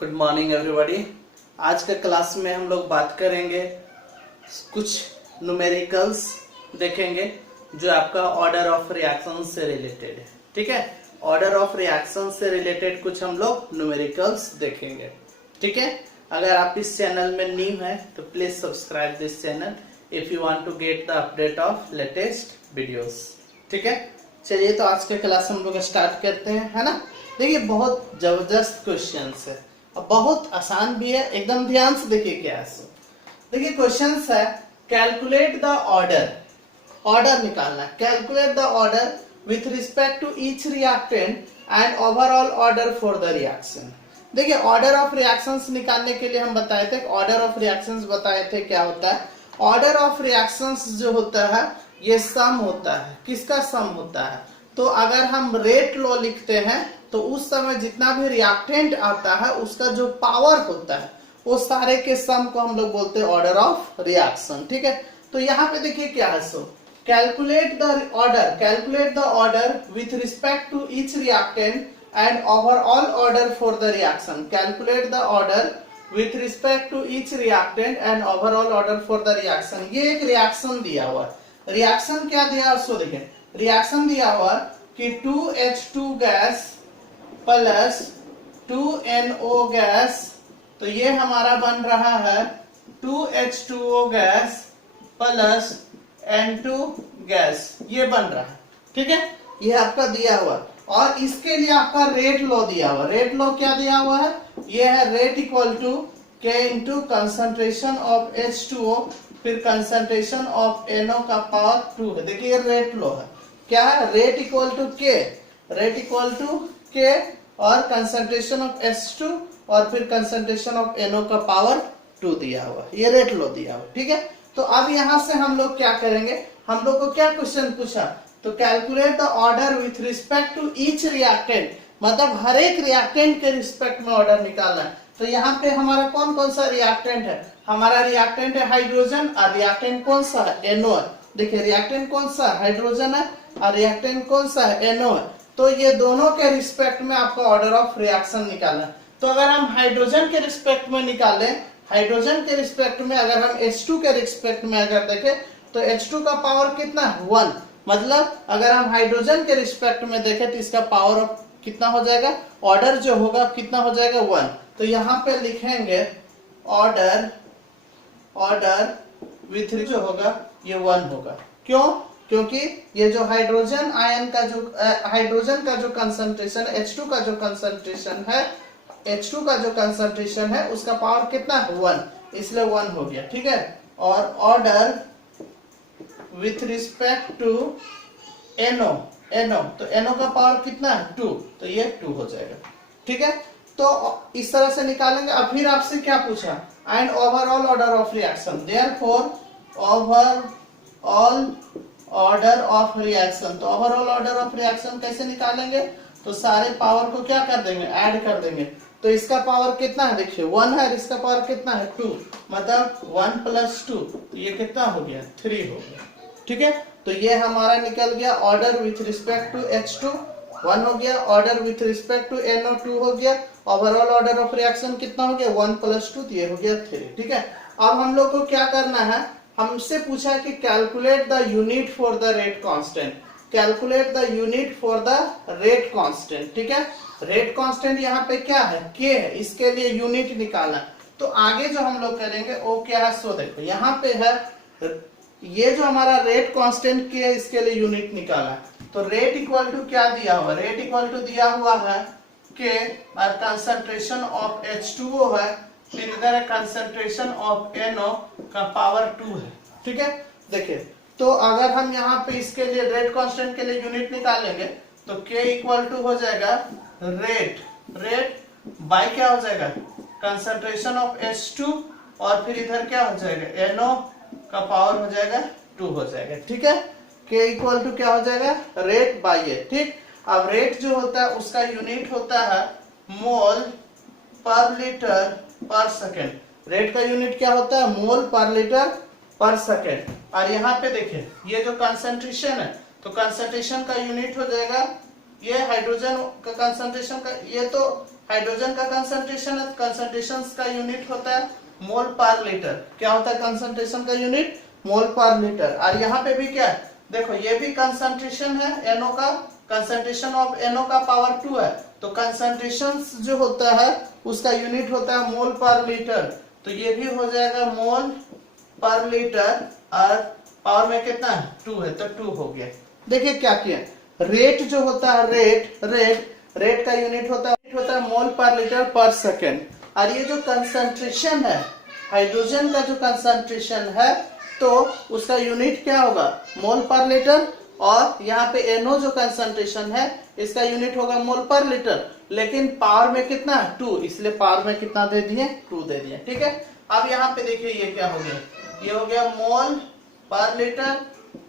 Good morning everybody. आज के class में हम लोग बात करेंगे, कुछ न्यूमेरिकल्स देखेंगे जो आपका ऑर्डर ऑफ रिएक्शन से रिलेटेड है। ठीक है, ऑर्डर ऑफ रिएक्शन से रिलेटेड कुछ हम लोग न्यूमेरिकल्स देखेंगे। ठीक है, अगर आप इस चैनल में न्यू हैं तो please subscribe this channel if you want to get the update of latest videos. ठीक है, चलिए तो आज के क्लास हम लोग स्टार्ट करते हैं, है ना। देखिए बहुत जबरदस्त क्वेश्चंस है, अब बहुत आसान भी है, एकदम ध्यान से देखिए क्या है। देखिए क्वेश्चंस है, कैलकुलेट द ऑर्डर निकालना है। Calculate the order with respect to each reactant and overall order for the reaction. देखिए ऑर्डर ऑफ रिएक्शंस निकालने के लिए हम बताए थे, ऑर्डर ऑफ रिएक्शंस बताए थे क्या होता है। ऑर्डर ऑफ रिएक्शंस जो होता है ये सम होता है। किसका सम होता है? तो अगर हम रेट लॉ लिखते हैं तो उस समय जितना भी रिएक्टेंट आता है उसका जो पावर होता है वो सारे के सम को हम लोग बोलते हैं ऑर्डर ऑफ रिएक्शन। ठीक है, तो यहाँ पे देखिए क्या है। So calculate the order with respect to each reactant and overall order for the reaction. Calculate the order with respect to each reactant and overall order for the reaction. ये एक रिएक्शन दिया हुआ है। रिएक्शन क्या दिया उसको देखें। Reaction दिया हुआ कि 2H2 gas plus 2NO gas, तो ये हमारा बन रहा है 2H2O gas plus N2 gas, ये बन रहा है। ठीक है, ये आपका दिया हुआ और इसके लिए आपका रेट लॉ दिया हुआ। रेट लॉ क्या दिया हुआ है? ये है rate equal to K into concentration of H2O फिर कंसंट्रेशन ऑफ NO का पावर 2 है। देखिए रेट लॉ है, क्या है? रेट इक्वल टू K और कंसंट्रेशन ऑफ H2 और फिर कंसंट्रेशन ऑफ NO का पावर 2 दिया हुआ, ये रेट लो दिया हुआ। ठीक है, तो अब यहां से हम लोग क्या करेंगे, हम लोग को क्या क्वेश्चन पूछा, तो calculate the order with respect to each reactant, मतलब हर एक रिएक्टेंट के रिस्पेक्ट में ऑर्डर निकालना है। तो यहाँ पे हमारा कौन कौन सा रिएक्टेंट है? हमारा रिएक्टेंट है हाइड्रोजन और रिएक्टेंट कौन सा है? NO है। देखिए रिएक्टेंट कौन सा हाइड्रोजन है और रिएक्टेंट कौन सा है? NO है। तो ये दोनों के रिस्पेक्ट में आपको ऑर्डर ऑफ रिएक्शन निकालना है। तो अगर हम हाइड्रोजन के रिस्पेक्ट में निकालें, हाइड्रोजन के रिस्पेक्ट में अगर हम H2 के रिस्पेक्ट में अगर देखें तो H2 का पावर कितना है? 1। मतलब अगर हम हाइड्रोजन के रिस्पेक्ट में देखें तो इसका पावर ऑफ कितना हो जाएगा? ऑर्डर जो होगा कितना हो जाएगा? 1। तो यहाँ पे लिखेंगे ऑर्डर विथ जो होगा ये 1 होगा। क्यों? क्योंकि ये जो हाइड्रोजन आयन का जो हाइड्रोजन का जो कंसंट्रेशन H2 का जो कंसंट्रेशन है, H2 का जो कंसंट्रेशन है उसका पावर कितना है? 1, इसलिए 1 हो गया। ठीक है, और order with respect to NO, तो NO का पावर कितना है? 2, तो ये 2 हो जाएगा। ठीक है, तो इस तरह से निकालेंगे। अब फिर आपसे क्या पूछा? And overall order of reaction, therefore overall order of reaction. तो ओवरऑल ऑर्डर ऑफ रिएक्शन कैसे निकालेंगे? तो सारे पावर को क्या कर देंगे? ऐड कर देंगे। तो इसका पावर कितना है? देखिए 1 है, इसका पावर कितना है? 2, मतलब 1 + 2, तो ये कितना हो गया? 3 हो गया। ठीक है, तो ये हमारा निकल गया order with respect to H2 1 हो गया, order with respect to NO 2 हो गया, ओवरऑल ऑर्डर ऑफ रिएक्शन कितना हो गया? 1 + 2, ये हो गया 3। ठीक है, अब हम लोग को क्या करना है, हमसे पूछा कि calculate the unit for the rate constant. Calculate the unit for the rate constant. ठीक है, रेट कांस्टेंट यहाँ पे क्या है? K है, इसके लिए यूनिट निकालना। तो आगे जो हम लोग करेंगे वो क्या है? सो देखो यहाँ पे है, ये जो हमारा रेट कांस्टेंट K है इसके लिए यूनिट निकाला। तो रेट इक्वल टू क्या दिया हुआ? रेट इक्वल टू दिया हुआ है K और कंसंट्रेशन ऑफ H2O है, फिर इधर है कंसंट्रेशन ऑफ NO का पावर 2 है। ठीक है, देखिए तो अगर हम यहाँ पे इसके लिए रेट कांस्टेंट के लिए यूनिट निकालेंगे तो K इक्वल टू हो जाएगा रेट बाय क्या हो जाएगा? कंसंट्रेशन ऑफ H2 और फिर इधर क्या हो जाएगा? NO का पावर हो जाएगा 2 हो जाएगा। ठीक है, K इक्वल टू क्या हो जाएगा? रेट बाय ये। ठीक, अब रेट जो होता है उसका यूनिट होता है मोल पर लीटर पर सेकेंड। रेट का यूनिट क्या होता है? मोल पर लीटर पर सेकेंड। और यहाँ पे देखिए ये जो कंसंट्रेशन है तो कंसंट्रेशन का यूनिट हो जाएगा, ये हाइड्रोजन का कंसंट्रेशन का, ये तो हाइड्रोजन का कंसंट्रेशन है, कंसंट्रेशन का यूनिट होता है मोल पर लीटर। क्या होता है कंसंट्रेशन का यूनिट? मोल पर लीटर। और यहाँ पे भी क्या है, देखो ये भी कंसंट्रेशन है NO का, कंसंट्रेशन ऑफ NO का पावर 2 है, तो कंसंट्रेशन जो होता है उसका यूनिट होता है मोल पर लीटर, तो ये भी हो जाएगा मोल पर लीटर, और पावर में कितना है 2 है, तो 2 हो गया। देखिए क्या किया, रेट जो होता है रेट का यूनिट होता है मोल पर लीटर पर सेकेंड। और ये जो कंसंट्रेशन है हाइड्रोजन का जो कंसंट्रेशन है तो उसका यूनिट क्या होगा मोल पर लीटर, और यहाँ पे NO जो कंसंट्रेशन है इसका यूनिट होगा मोल पर लीटर, लेकिन पावर में कितना 2, इसलिए पावर में कितना दे दिए 2 दे दिए। ठीक है, अब यहाँ पे देखिए ये क्या हो गया, ये हो गया मोल पर लीटर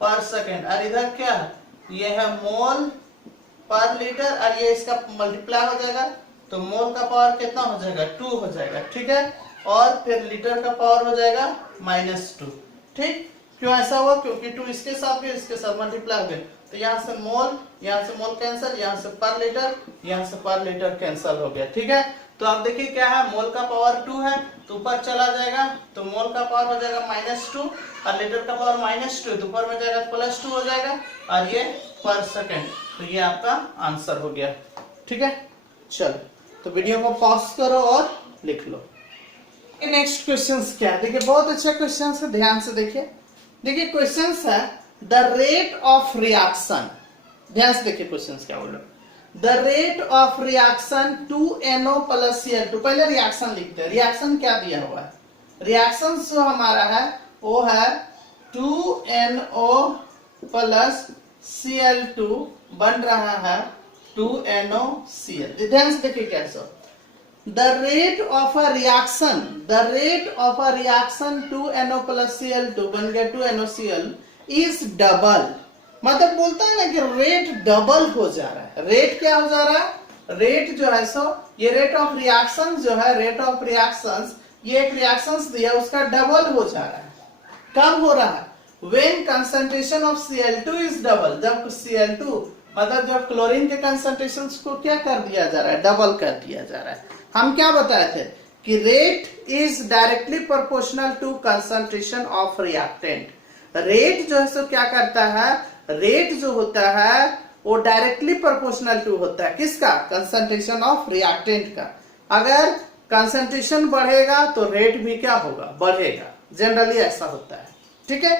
पर सेकेंड, और इधर क्या है ये है मोल पर लीटर, और ये इसका मल्टीप्लाई हो जाएगा तो मोल का पावर कितना हो जाएगा 2 हो जाएगा। ठीक है, और फिर लीटर का पावर हो जाएगा -2। ठीक, क्यों ऐसा हुआ? क्योंकि 2 इसके साथ भी इसके साथ मल्टीप्लाई हो गए, तो यहाँ से मोल कैंसिल, यहाँ से पर लीटर कैंसिल हो गया। ठीक है, तो आप देखिए क्या है, मोल का पावर 2 है तो ऊपर चला जाएगा तो मोल का पावर हो जाएगा -2, और लीटर का पावर -2 तो ऊपर में जाएगा +2 हो जाएगा, और ये पर सेकेंड, तो ये आपका आंसर हो गया। ठीक है, चलो तो वीडियो को पॉज करो और लिख लो। नेक्स्ट क्वेश्चन क्या है, देखिए बहुत अच्छा क्वेश्चन है, ध्यान से देखिए। देखिए क्वेश्चन है द रेट ऑफ रिएक्शन, ध्यान से देखिए क्वेश्चन क्या बोल रहा, the rate of reaction 2NO + Cl2। पहले रिएक्शन लिखते हैं, रिएक्शन क्या दिया हुआ है, रिएक्शन जो हमारा है वो है 2NO + Cl2 बन रहा है 2NOCl। ध्यान से देखिए कैसे, the rate of a reaction 2NO + Cl2 बन गया 2NOCl is double, मतलब बोलता है ना कि रेट डबल हो जा रहा है। रेट क्या हो जा रहा है, रेट जो है सो ये रेट ऑफ रिएक्शन जो है, रेट ऑफ रिएक्शंस, ये एक रिएक्शंस दिया उसका डबल हो जा रहा है। कब हो रहा है? when concentration of Cl2 is double, जब Cl2 मतलब जब क्लोरीन के कंसंट्रेशन को क्या कर दिया जा रहा है, डबल कर दिया जा रहा है। हम क्या बताए थे कि rate is directly proportional to concentration of reactant. Rate जो है सो क्या करता है, रेट जो होता है वो डायरेक्टली प्रोपोर्शनल टू होता है किसका, कंसंट्रेशन ऑफ रिएक्टेंट का। अगर कंसंट्रेशन बढ़ेगा तो रेट भी क्या होगा, बढ़ेगा, जनरली ऐसा होता है। ठीक है,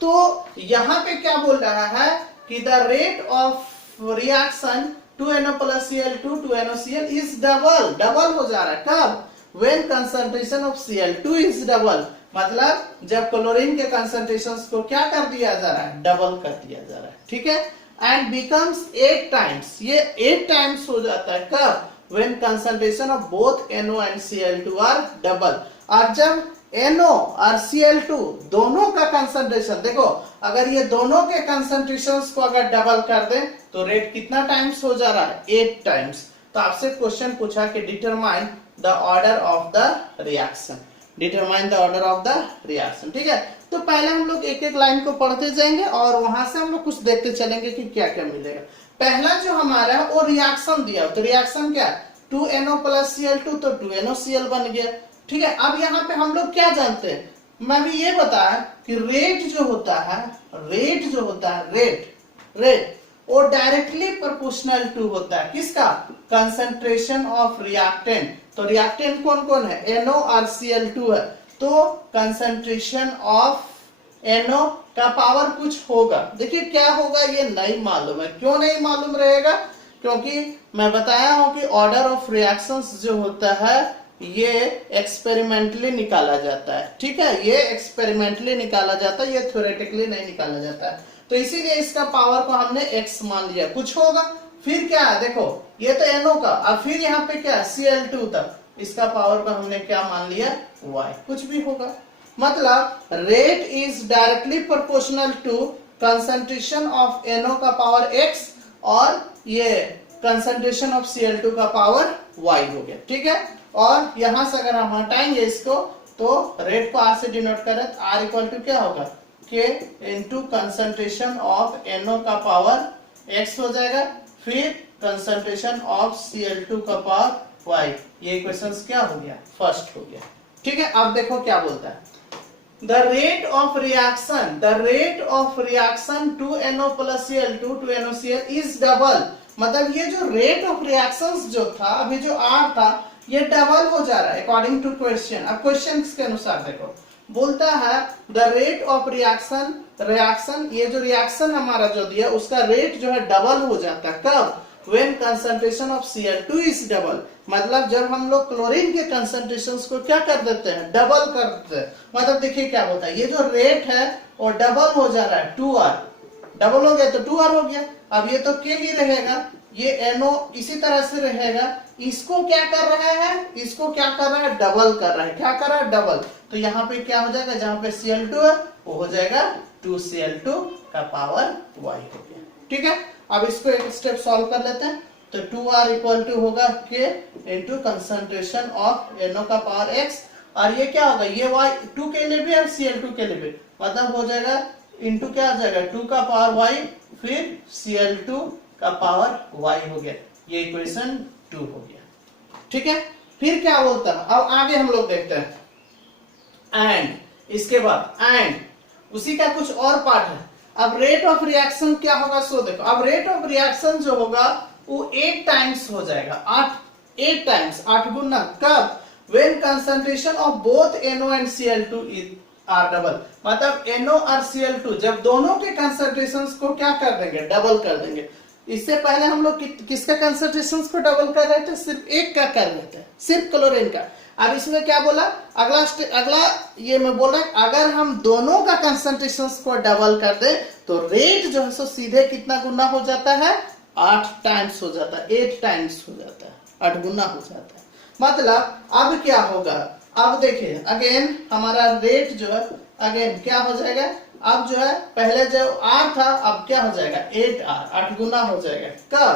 तो यहां पे क्या बोल रहा है कि the rate of reaction 2NO + Cl2 2NOCl is double हो जा रहा है। कब? when concentration of Cl2 is double, मतलब जब क्लोरीन के कंसंट्रेशंस को क्या कर दिया जा रहा है, डबल कर दिया जा रहा है। ठीक है, एंड becomes 8 times, ये 8 times हो जाता है। कब? when concentration of both NO and Cl2 are double, और जब NO और Cl2 दोनों का कंसंट्रेशन, देखो अगर ये दोनों के कंसंट्रेशंस को अगर डबल कर दें तो रेट कितना टाइम्स हो जा रहा है, 8 टाइम्स। तो आपसे क्वेश्चन पूछा कि determine the order of the reaction, determine the order of the reaction. ठीक है, तो पहले हम लोग एक एक लाइन को पढ़ते जाएंगे और वहां से हम लोग कुछ देखते चलेंगे कि क्या क्या मिलेगा। पहला जो हमारा है वो रिएक्शन दिया, तो रिएक्शन क्या है 2NO + Cl2, तो 2NOCl बन गया। ठीक है, अब यहाँ पे हम लोग क्या जानते हैं, मैं भी ये बताया कि रेट जो होता है रेट वो डायरेक्टली प्रोपोर्शनल टू होता है किसका, कंसंट्रेशन ऑफ रिएक्टेंट। तो रिएक्टेंट कौन कौन है, NO और Cl2 है, तो कंसंट्रेशन ऑफ NO का पावर कुछ होगा। देखिए क्या होगा ये नहीं मालूम है, क्यों नहीं मालूम रहेगा, क्योंकि मैं बताया हूं कि ऑर्डर ऑफ रिएक्शंस जो होता है ये एक्सपेरिमेंटली निकाला जाता है। ठीक है, ये एक्सपेरिमेंटली निकाला जाता है, ये थ्योरेटिकली नहीं निकाला जाता है। तो इसीलिए इसका पावर को हमने x मान लिया, कुछ होगा। फिर क्या है, देखो ये तो NO का, और फिर यहाँ पे क्या Cl2 तक, इसका पावर को हमने क्या मान लिया y, कुछ भी होगा। मतलब rate is directly proportional to concentration of NO का पावर x और ये कंसंट्रेशन ऑफ Cl2 का पावर y हो गया। ठीक है, और यहां से अगर हम हटाएंगे इसको तो रेट को r से डिनोट करें तो r इक्वल टू क्या होगा, k into concentration of NO का पावर x हो जाएगा, फिर कंसंट्रेशन ऑफ Cl2 का पावर y। ये इक्वेशन क्या हो गया, फर्स्ट हो गया। ठीक है, अब देखो क्या बोलता है, the rate of reaction to NO plus Cl2 to NOCl is double। मतलब ये जो रेट ऑफ रिएक्शंस जो था, अभी जो R था, ये डबल हो जा रहा है अकॉर्डिंग टू क्वेश्चन। अब क्वेश्चन के अनुसार देखो, बोलता है द रेट ऑफ रिएक्शन, ये जो रिएक्शन हमारा जो दिया उसका रेट जो है डबल हो जाता है। कब? when concentration of Cl2 is double। मतलब जब हम लोग क्लोरीन के कंसंट्रेशंस को क्या कर देते हैं, डबल कर देते हैं। मतलब देखिए क्या होता है, ये जो रेट है वो डबल हो जा रहा है, 2R डबल हो गया तो 2R हो गया। अब ये तो K ही रहेगा, ये NO इसी तरह से रहेगा। इसको क्या कर रहा है, इसको क्या कर रहा है, डबल कर रहा है। क्या कर रहा है, डबल। तो यहाँ पे क्या हो जाएगा, जहां पे Cl2 है वो हो जाएगा 2Cl2 का पावर y हो गया। ठीक है, अब इसको एक स्टेप सॉल्व कर लेते हैं। तो 2R इक्वल टू होगा K into concentration of NO का पावर x, और ये क्या होगा, ये y 2 के लिए भी और Cl2 के लिए भी, मतलब हो जाएगा इंटू क्या आ जाएगा 2 का पावर y, फिर Cl2 का पावर y हो गया। ये इक्वेशन 2 हो गया। ठीक है, फिर क्या बोलता है, अब आगे हम लोग देखते हैं। एंड इसके बाद एंड उसी का कुछ और पार्ट है। अब रेट ऑफ रिएक्शन क्या होगा, सो देखो, अब रेट ऑफ रिएक्शन जो होगा वो 8 टाइम्स हो जाएगा, 8 टाइम्स, 8 गुना। कब? when concentration of both NO and Cl2 are double। मतलब NO और Cl2 जब दोनों के कंसंट्रेशंस को क्या कर देंगे, डबल कर देंगे। इससे पहले हम लोग किसका कंसंट्रेशंस को डबल कर रहे थे, सिर्फ एक का कर रहे थे, सिर्फ क्लोरीन का। अब इसमें क्या बोला, अगला ये में बोला अगर हम दोनों का कंसंट्रेशंस को डबल कर दे तो रेट जो है सो सीधे कितना गुना हो जाता है, 8 टाइम्स हो जाता है, 8 टाइम्स हो जाता है, 8 गुना हो जाता है। मतलब अब क्या होगा, अब देखिए अगेन हमारा रेट जो है अगेन क्या हो जाएगा, अब जो है पहले जो R था अब क्या हो जाएगा 8R, 8 गुना हो जाएगा। कब?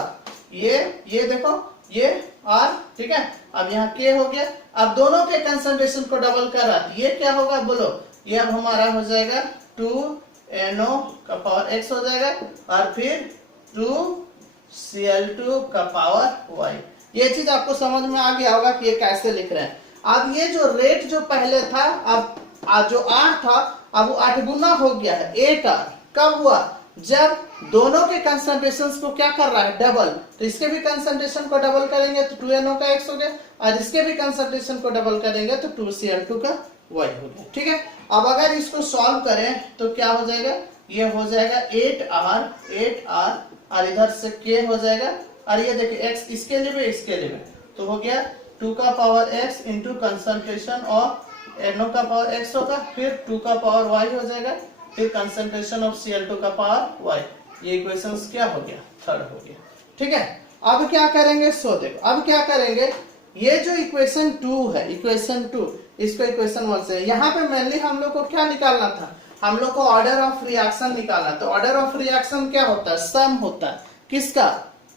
ये देखो ये R, ठीक है। अब यहाँ K हो गया, अब दोनों के कंसंट्रेशन को डबल कर रहा, ये क्या होगा बोलो, ये अब हमारा हो जाएगा 2NO का पावर x हो जाएगा, और फिर 2Cl2 का पावर y। ये चीज आपको समझ में आ गया होगा कि ये कैसे लिख रहे हैं। अब ये जो रेट जो पहले था, अब जो R था अब वो 8 गुना हो गया है, 8R। कब हुआ, जब दोनों के कंसंट्रेशंस को क्या कर रहा है, डबल। तो इसके भी कंसंट्रेशन को डबल करेंगे तो 2NO का x हो गया, और इसके भी कंसंट्रेशन को डबल करेंगे तो 2Cl2 का y हो गया। ठीक है, अब अगर इसको सॉल्व करें तो क्या हो जाएगा, ये हो जाएगा 8R, और इधर से K हो जाएगा, और ये देखिए x इसके लिए भी इसके लिए भी, तो हो गया 2 का power x into concentration of NO का पावर x होगा, फिर 2 का पावर y हो जाएगा, फिर कंसंट्रेशन ऑफ Cl2 का पावर y। ये इक्वेशंस क्या हो गया, थर्ड हो गया। ठीक है, अब क्या करेंगे, सो देखो अब क्या करेंगे, ये जो इक्वेशन 2 है, इक्वेशन 2 इसको इक्वेशन 1 से, यहाँ पे मेनली हम लोग को क्या निकालना था, हम लोग को ऑर्डर ऑफ रिएक्शन निकालना। तो ऑर्डर ऑफ रिएक्शन क्या होता है, सम होता है किसका,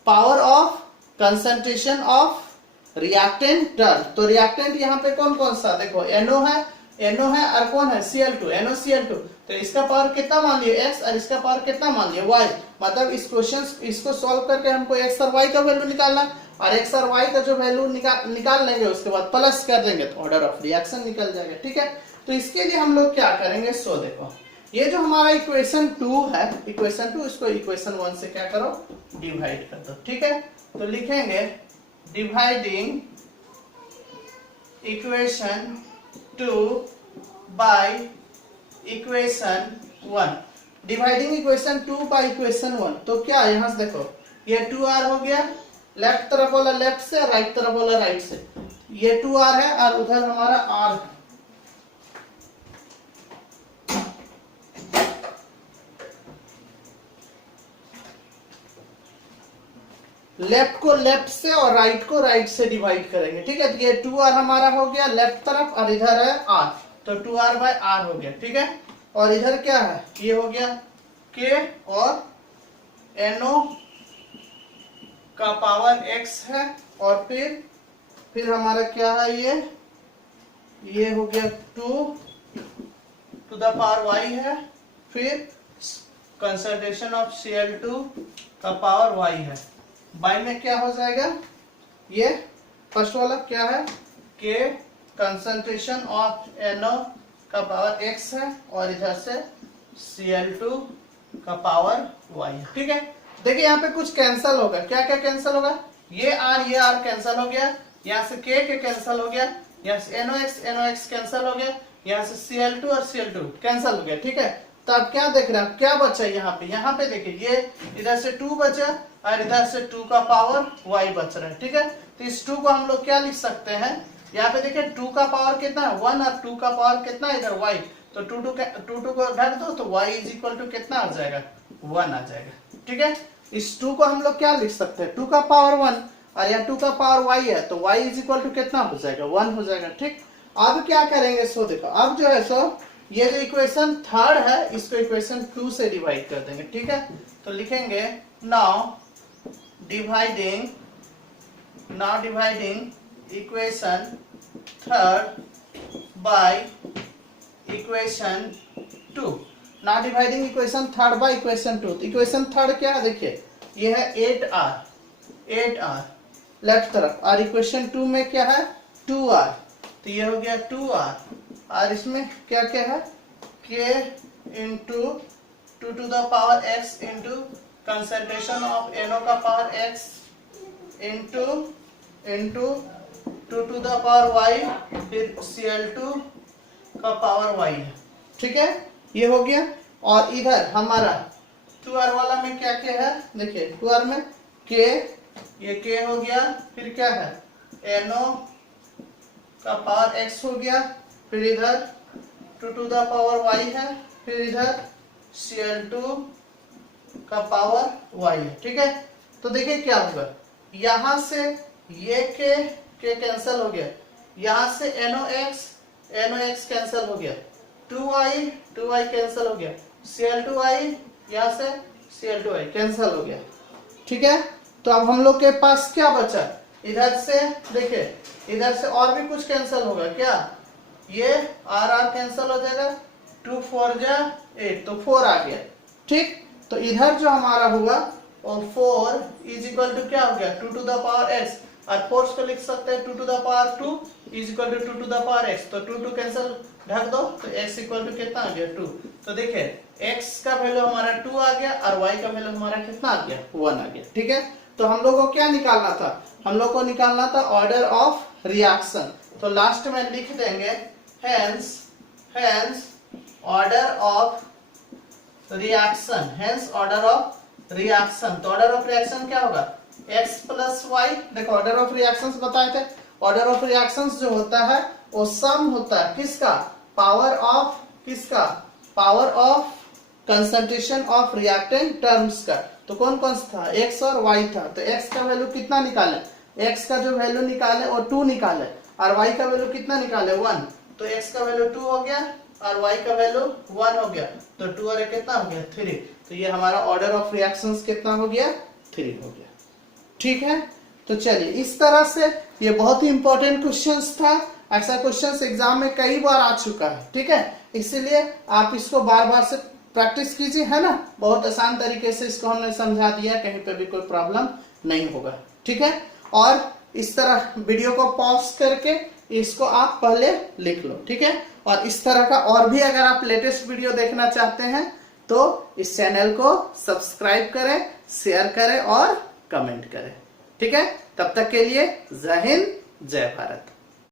power of concentration of reactant term. तो रिएक्टेंट यहाँ पे कौन कौन सा, देखो NO है और कौन है Cl2, NoCl2। तो इसका पावर कितना मान लिया x, और इसका पावर कितना मान लिया y। मतलब इस क्वेश्चन इसको सॉल्व करके हमको x और y का वैल्यू निकालना, और x और y का जो वैल्यू निकाल लेंगे उसके बाद प्लस कर देंगे तो ऑर्डर ऑफ रिएक्शन निकल जाएगा। ठीक है, तो इसके लिए हम लोग क्या करेंगे, सो देखो ये जो हमारा इक्वेशन 2 है, इक्वेशन 2 इसको इक्वेशन 1 से क्या करो, डिवाइड कर दो। ठीक है, तो लिखेंगे dividing equation 2 by equation 1, dividing equation 2 by equation 1। तो क्या यहां से देखो ये 2R हो गया, लेफ्ट तरफ वाला लेफ्ट से, राइट तरफ वाला राइट से, ये 2R है और उधर हमारा R है। लेफ्ट को लेफ्ट से और राइट को राइट से डिवाइड करेंगे। ठीक है, तो ये 2R हमारा हो गया लेफ्ट तरफ, और इधर है R, तो 2R बाय R हो गया। ठीक है, और इधर क्या है, ये हो गया K और NO का पावर x है, और फिर हमारा क्या है, ये हो गया 2 टू द पावर y है, फिर कंसंट्रेशन ऑफ Cl2 का पावर y है। बाई में क्या हो जाएगा, ये फर्स्ट वाला क्या है, के कंसंट्रेशन ऑफ NO का पावर x है और इधर से Cl2 का पावर y है। ठीक है, देखिए यहाँ पे कुछ कैंसल होगा, क्या क्या कैंसल होगा, ये r कैंसल हो गया, यहाँ से के कैंसल हो गया, यहाँ से NOx कैंसल हो गया, यहाँ से Cl2 और Cl2 कैंसल हो गया। ठीक है, तो अब क्या देख रहे हैं, क्या बचा यहाँ पे देखिए, ये इधर से 2 बचा और इधर से 2 का पावर y बच रहा है। ठीक है, तो इस 2 को हम लोग क्या लिख सकते हैं, यहाँ पे देखिए 2 का पावर कितना है 1 और 2 का पावर कितना है इधर y, तो 2 को ढक दो तो y इज इक्वल टू कितना आ जाएगा, 1 आ जाएगा। ठीक है, इस 2 को हम लोग क्या लिख सकते हैं, 2 का पावर 1 और यहाँ 2 का पावर y है, तो y इज इक्वल टू कितना हो जाएगा, 1 हो जाएगा। ठीक, अब क्या करेंगे, सो देखो अब जो है सो ये जो इक्वेशन थर्ड है इसको इक्वेशन 2 से डिवाइड कर देंगे। ठीक है, तो लिखेंगे now dividing equation third by equation 2। Now dividing equation third by equation 2, equation third क्या है देखिए, ये है 8r लेफ्ट तरफ और इक्वेशन 2 में क्या है 2r, तो ये हो गया 2r और इसमें क्या क्या है k into 2 to the power x into concentration of NO का power x into 2 to the power y फिर Cl2 का पावर y है। ठीक है, ये हो गया। और इधर हमारा 2r वाला में क्या क्या है देखिए, 2r में k, ये k हो गया, फिर क्या है NO का पावर x हो गया, फिर इधर 2 टू द पावर y है, फिर इधर Cl2 का पावर y है। ठीक है, तो देखिए क्या होगा, यहां से ये के कैंसल हो गया, यहां से NOx कैंसल हो गया, 2y कैंसल हो गया, Cl2i यहां से Cl2i कैंसल हो गया। ठीक है, तो अब हम लोग के पास क्या बचा, इधर से देखिए, इधर से और भी कुछ कैंसल होगा, क्या ये r कैंसल हो जाएगा, 2 4 जा 8 तो 4 आ गया। ठीक, तो इधर जो हमारा होगा और 4 इज इक्वल टू क्या हो गया 2 टू द पावर x, और 4 को लिख सकते हैं 2 to the power 2 is equal to 2 to the power x, तो 2 कैंसल ढक दो तो x इक्वल टू कितना आ गया 2। तो देखिए x का वैल्यू हमारा 2 आ गया और y का वैल्यू हमारा कितना आ गया 1 आ गया। ठीक है, तो हम लोग को क्या निकालना था, हम लोग को निकालना था ऑर्डर ऑफ रिएक्शन, तो लास्ट में लिख देंगे hence order of reaction, तो ऑर्डर ऑफ रिएक्शन क्या होगा x प्लस y। देखो ऑर्डर ऑफ रिएक्शंस बताए थे, ऑर्डर ऑफ रिएक्शंस जो होता है वो सम होता है किसका, power of concentration of reactant terms का। तो कौन कौन सा था, x और y था, तो x का वैल्यू कितना निकाले, x का जो वैल्यू निकाले वो 2 निकाले और y का वैल्यू कितना निकाले 1, तो x का वैल्यू 2 हो गया और y का वैल्यू 1 हो गया, तो 2 और कितना हो गया 3, तो ये हमारा ऑर्डर ऑफ रिएक्शंस कितना हो गया 3 हो गया। ठीक है, तो चलिए इस तरह से ये बहुत ही इंपॉर्टेंट क्वेश्चंस था, ऐसा क्वेश्चंस एग्जाम में कई बार आ चुका है। ठीक है, इसीलिए आप इसको बार बार से प्रैक्टिस कीजिए, है ना, बहुत आसान तरीके से इसको हमने समझा दिया, कहीं पे भी कोई प्रॉब्लम नहीं होगा। ठीक है, और इस तरह वीडियो को पॉज करके इसको आप पहले लिख लो। ठीक है, और इस तरह का और भी अगर आप लेटेस्ट वीडियो देखना चाहते हैं तो इस चैनल को सब्सक्राइब करें, शेयर करें और कमेंट करें। ठीक है, तब तक के लिए जय हिंद जय भारत।